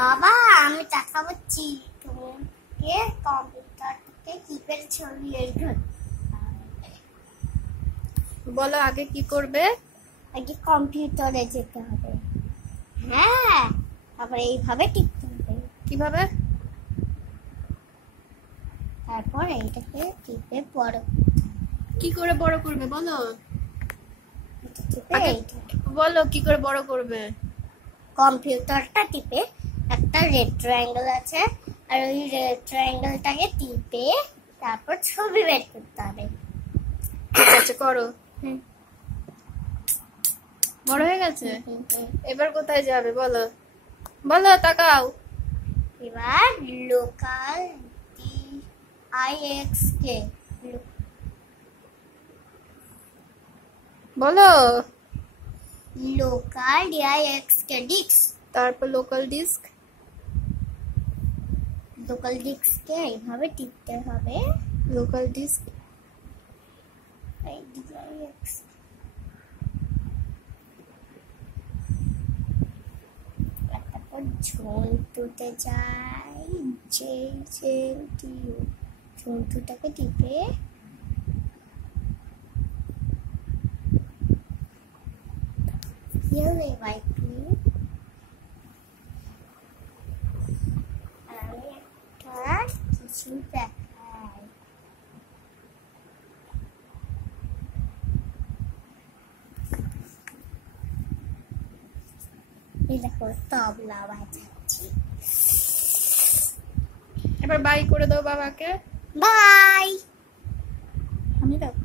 বাবা আমি টাকা পাচ্ছি তোমাকে কম্পিউটারকে কিপ্যাড ছবি এঁকে বলো আগে কি করবে? আগে কম্পিউটারে যেতে হবে। হ্যাঁ, তারপরে এইভাবে টিপতে হবে। কিভাবে? তারপর এইটাকে টিপে বড়। কি করে বড় করবে বলো? টিপে বলো কি করে বড় করবে? কম্পিউটারটা টিপে একটা রেড ট্রায়াঙ্গেল আছে, আর ওই রেড ট্রায়াঙ্গেলটাকে টিপে তারপর ছবি বের করতে হবে। ঠিক আছে, করো। বড় হয়ে গেছে? এবার কোথায় যাবে বলো? বলো, তাকাও। এবার লোকাল DISK বলো। Local DISK disk. তারপর লোকাল ডিস্ক। লোকাল ডিস্ককে এইভাবে টিপতে হবে। লোকাল ডিস্ক তারপর ঝন্টুতে যাই, ঝন্টুটাকে টিপে আমি একটা কিছু দেখাই। এই দেখো তবলা বাজাচ্ছি। এবার বাই করে দাও বাবাকে। বাই। আমি দেখো।